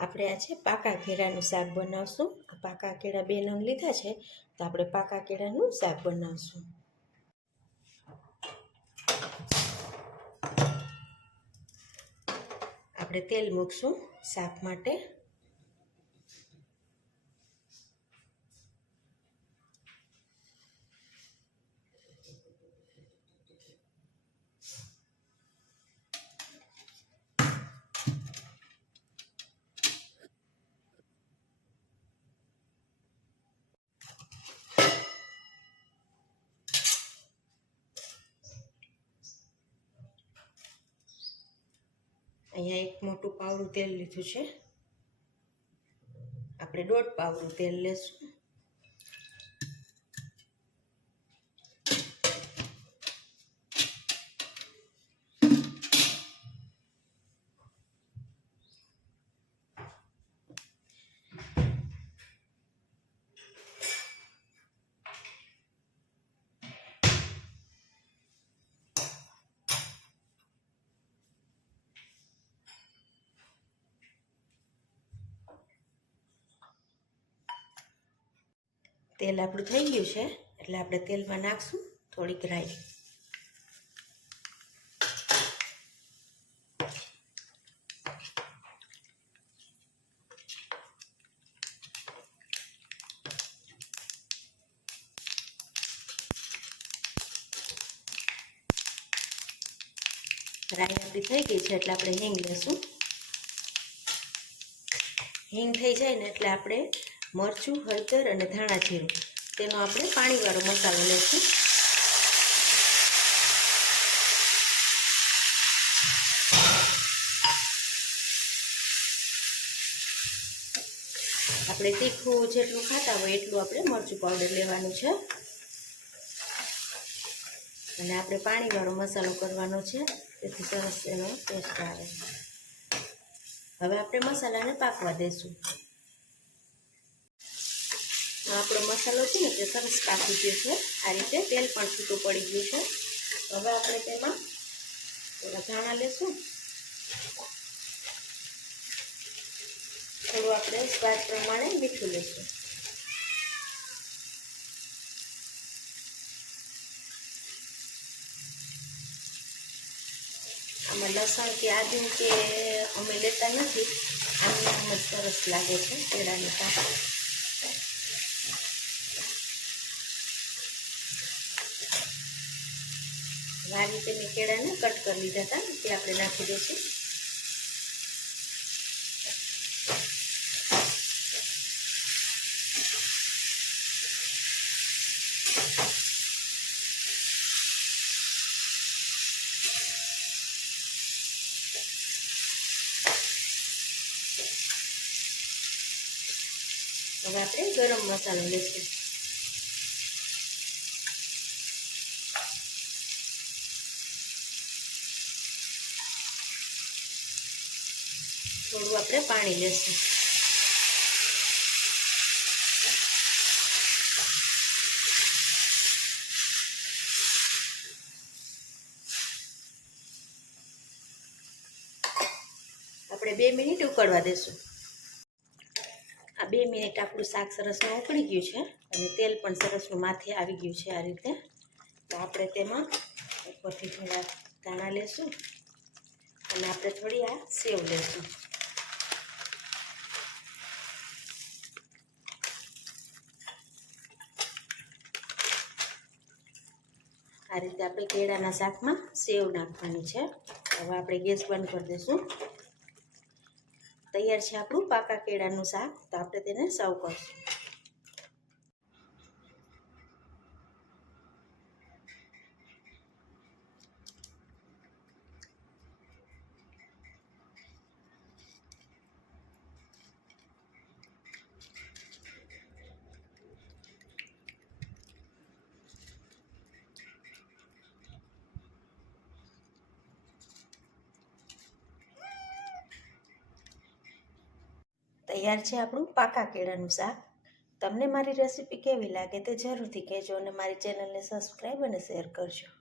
આપણે આ છે પાકા કેળાનું શાક બનાવશું. આ પાકા કેળા બે નંગ લીધા છે, તો આપણે પાકા કેળાનું શાક બનાવશું. આપણે તેલ મૂકશું શાક માટે. અહીંયા એક મોટું પાવડું તેલ લીધું છે. આપણે દોઢ પાવડું તેલ લેશું. તેલ આપણું થઈ ગયું છે, એટલે આપણે તેલમાં નાખશું થોડીક રાઈ. રાઈ આપણી થઈ ગઈ છે, એટલે આપણે હિંગ લેશું. હિંગ થઈ જાય ને, એટલે આપણે મરચું, હળદર અને ધાણા જીરું. તેનો આપણે પાણીવાળો મસાલો લઈશું આપણે તીખું જેટલું ખાતા હોય એટલું આપણે મરચું પાવડર લેવાનું છે. અને આપણે પાણીવાળો મસાલો કરવાનો છે. તેથી સરસ એનો ટેસ્ટ આવે. હવે આપણે મસાલાને પાકવા દઈશું આપણો મસાલો છે ને તે સરસ પાકી ગયો છે. આ રીતે તેલ પણ છૂટું પડી ગયું છે. હવે આપણે તેમાં થોડા ધાણા લેશું. થોડું આપણે સ્વાદ પ્રમાણે મીઠું લેશું. આમાં લસણ કે આદુ કે અમે લેતા નથી. આમ સરસ લાગે છે, કેળાની શાક આ રીતે કેળાને કટ કરી લીધા હતા, તે આપણે નાખી દઈશું. હવે આપણે ગરમ મસાલો લઈશું. થોડું આપણે પાણી લેશું. આપણે બે મિનિટ ઉકળવા દેશું. આ બે મિનિટ આપણું શાક સરસનું ઉકળી ગયું છે અને તેલ પણ સરસનું માથે આવી ગયું છે આ રીતે. તો આપણે તેમાં ઉપરથી થોડા દાણા લેશું અને આપણે થોડી આ સેવ લેશું. આ રીતે આપણે કેળાના શાકમાં સેવ નાખવાની છે. હવે આપણે ગેસ બંધ કરી દઈશું. તૈયાર છે આપણું પાકા કેળાનું શાક. તો આપણે તેને સર્વ કરશું. તૈયાર છે આપણું પાકા કેળાનું શાક. તમને મારી રેસીપી કેવી લાગે તે જરૂરથી કહેજો અને મારી ચેનલને સબસ્ક્રાઈબ અને શેર કરજો.